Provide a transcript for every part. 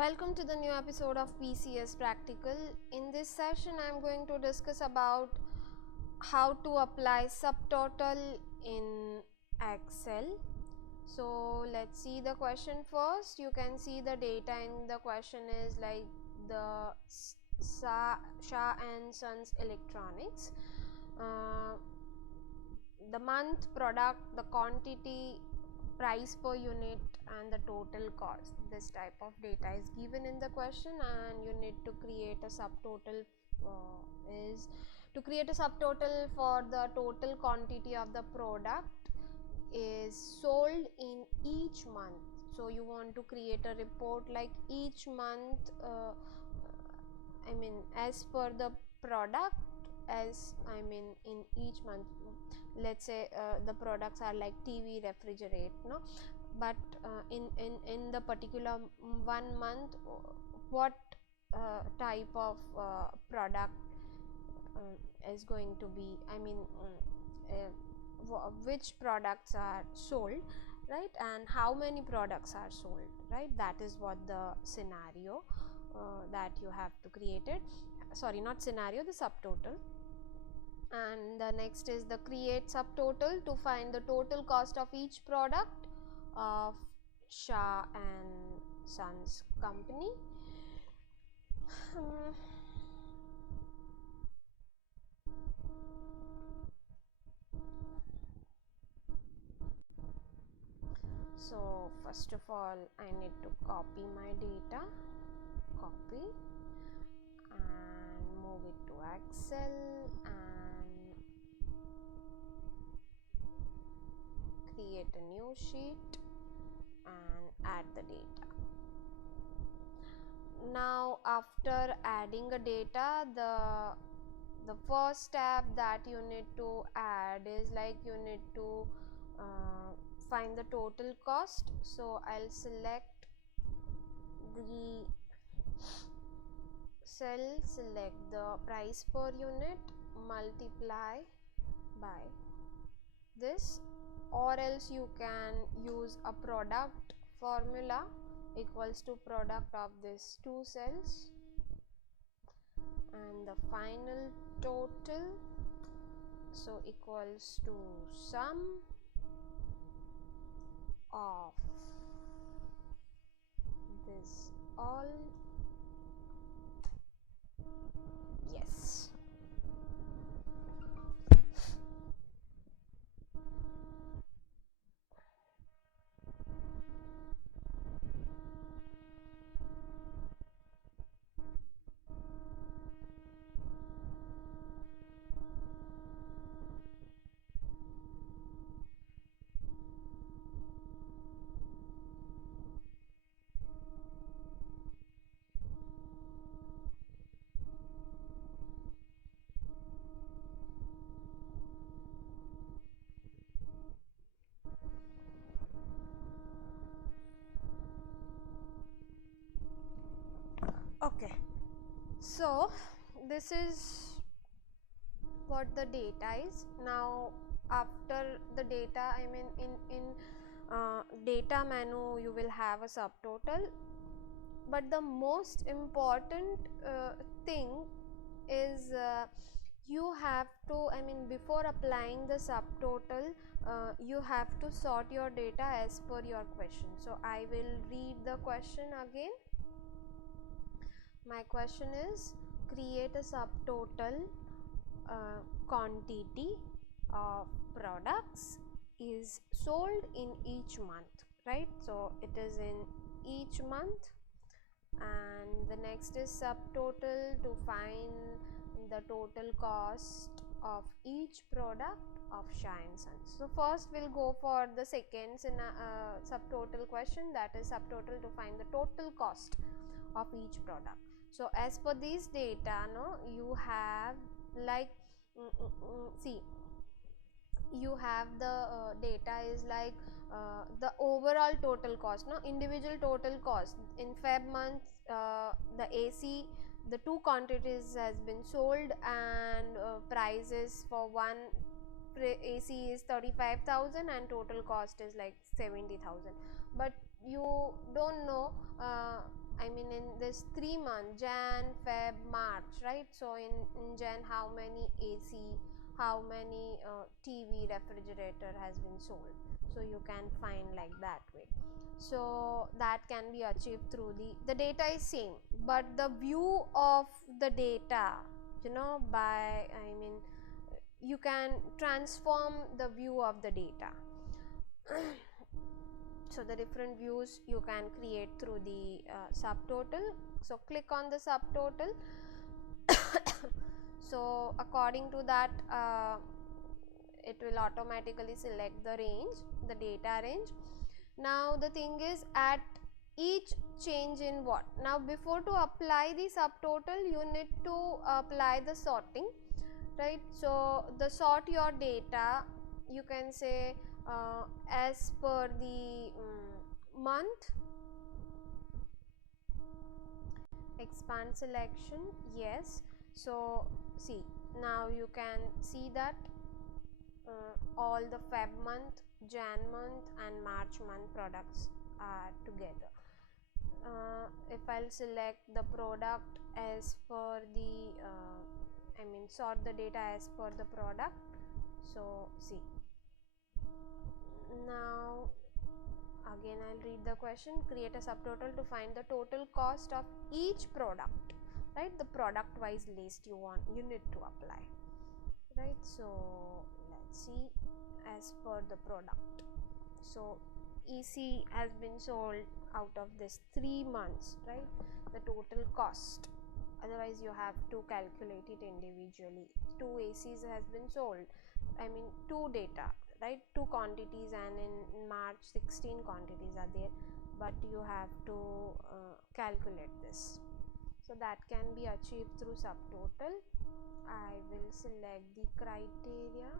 Welcome to the new episode of PCS Practical. In this session I am going to discuss about how to apply subtotal in Excel. So let's see the question first. You can see the data in the question is like the Shah and Sons Electronics, the month, product, the quantity, price per unit and the total cost. This type of data is given in the question and you need to create a subtotal. Is to create a subtotal for the total quantity of the product is sold in each month. So you want to create a report like each month, as per the product, as in each month. Let's say the products are like TV, refrigerate, no, but in the particular 1 month, what type of product is going to be, which products are sold, right, and how many products are sold, right? That is what the scenario that you have to create it. Sorry, not scenario, the subtotal. And the next is the create subtotal to find the total cost of each product of Shah and Sons company. So first of all I need to copy my data, copy and move it to Excel and create a new sheet and add the data. Now after adding a data, the first step that you need to add is like you need to find the total cost. So I'll select the cell, select the price per unit, multiply by this, or else you can use a product formula equals to product of these two cells and the final total, so equals to sum of this all. Yes. Okay, so this is what the data is. Now after the data, in data menu you will have a subtotal, but the most important thing is you have to, before applying the subtotal, you have to sort your data as per your question. So I will read the question again. My question is create a subtotal quantity of products is sold in each month, right? So it is in each month. And the next is subtotal to find the total cost of each product of Shah and Sons. So first we'll go for the second subtotal question, that is subtotal to find the total cost of each product. So as per these data, no, you have like see, you have the data is like the overall total cost, no, individual total cost in Feb month. The AC, the two quantities has been sold and prices for one AC is 35,000 and total cost is like 70,000, but you don't know, in this 3 months, Jan, Feb, March, right? So in Jan, how many AC, how many TV, refrigerator has been sold. So you can find like that way. So that can be achieved through the data is same, but the view of the data, you know, by you can transform the view of the data. So the different views you can create through the subtotal. So click on the subtotal. So according to that, it will automatically select the range, the data range. Now the thing is, at each change in what? Now before to apply the subtotal, you need to apply the sorting, right? So the sort your data, you can say as per the month, expand selection, yes. So see, now you can see that all the Feb month, Jan month and March month products are together. If I'll select the product as per the sort the data as per the product. So see, now again I'll read the question. Create a subtotal to find the total cost of each product, right? The product wise list you need to apply, right? So let's see, as per the product. So EC has been sold out of this 3 months, right? The total cost, otherwise you have to calculate it individually. 2 ACs has been sold, 2 data, right? 2 quantities, and in March 16 quantities are there, but you have to calculate this. So that can be achieved through subtotal. I will select the criteria,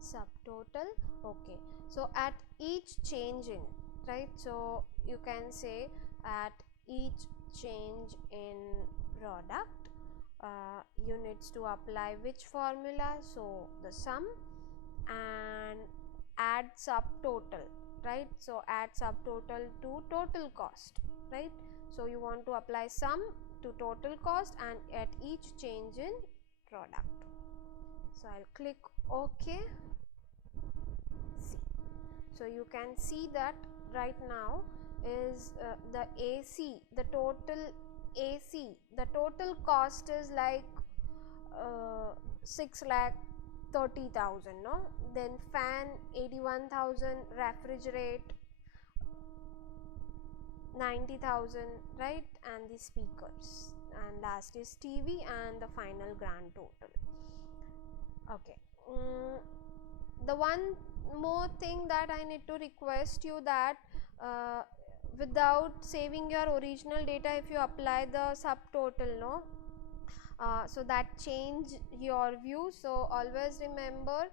subtotal. Okay, so at each change in, right? So you can say at each change in product, you needs to apply which formula? So the sum and add subtotal, right? So add subtotal to total cost, right? So you want to apply sum to total cost and at each change in product. So I'll click OK. See, so you can see that right now is the AC, the total AC, the total cost is like 6,30,000, no? Then fan 81,000, refrigerate 90,000, right? And the speakers, and last is TV, and the final grand total. Okay. The one more thing that I need to request you, that without saving your original data, if you apply the subtotal, no, so that change your view. So always remember,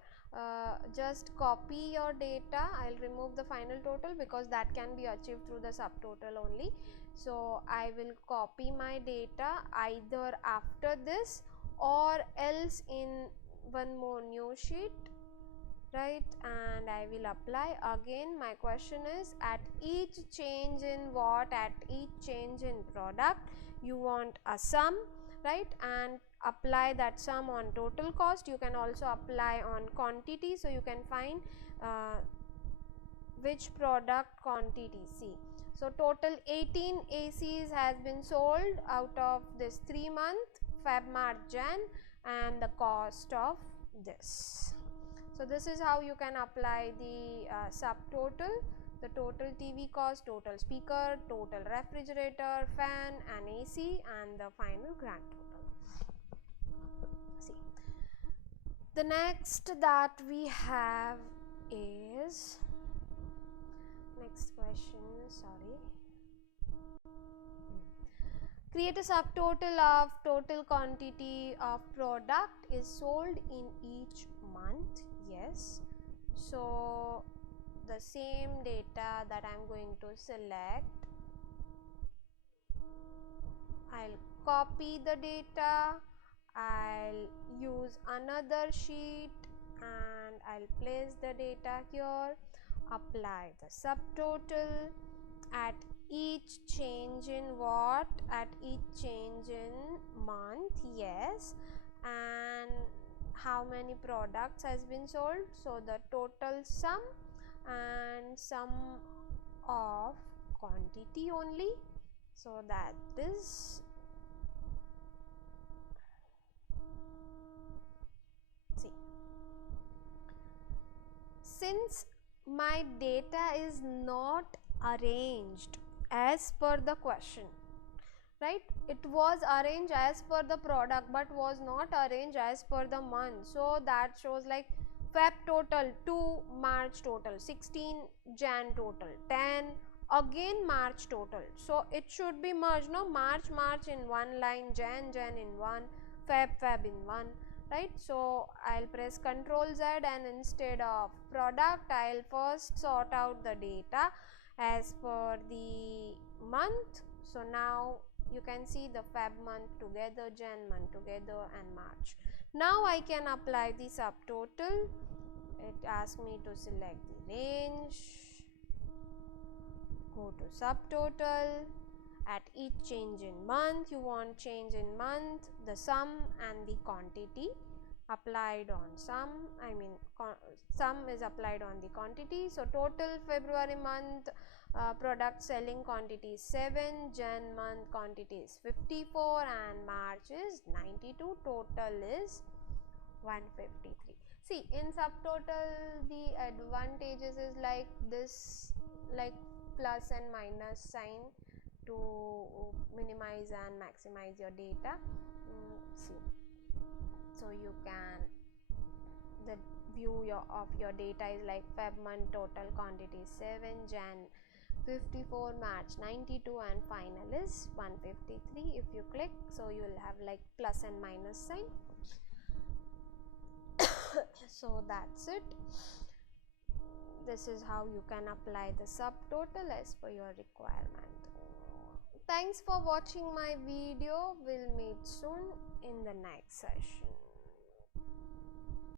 just copy your data. I'll remove the final total because that can be achieved through the subtotal only. So I will copy my data either after this or else in one more new sheet, right? And I will apply. Again my question is, at each change in what? At each change in product, you want a sum, right? And apply that sum on total cost. You can also apply on quantity, so you can find which product quantity. See, so total 18 ACs has been sold out of this 3 month, Feb, March, Jan, and the cost of this. So this is how you can apply the subtotal, the total TV cost, total speaker, total refrigerator, fan and AC, and the final grand total. See, the next that we have is, next question, sorry. Create a subtotal of total quantity of product is sold in each month. Yes, so the same data that I'm going to select, I'll copy the data, I'll use another sheet and I'll place the data here, apply the subtotal. At each change in what? At each change in month, yes. And how many products has been sold? So the total sum and sum of quantity only. So that is, see, since my data is not arranged as per the question, right, it was arranged as per the product but was not arranged as per the month, so that shows like Feb total 2, March total 16, Jan total 10, again March total, so it should be merged, no, March in one line, Jan in one, Feb in one, right. So I'll press Ctrl Z, and instead of product I'll first sort out the data as per the month. So now you can see the Feb month together, Jan month together, and March. Now I can apply the subtotal. It asks me to select the range, go to subtotal. At each change in month, you want change in month, the sum and the quantity applied on sum, sum is applied on the quantity. So total February month product selling quantity is 7, Jan month quantity is 54, and March is 92, total is 153. See, in subtotal the advantages is like this, like plus and minus sign to minimize and maximize your data. See, so you can, the view of your data is like Feb month total quantity is 7, Jan 54, March 92, and final is 153. If you click, so you will have like plus and minus sign. So that's it. This is how you can apply the subtotal as per your requirement. Thanks for watching my video. We'll meet soon in the next session.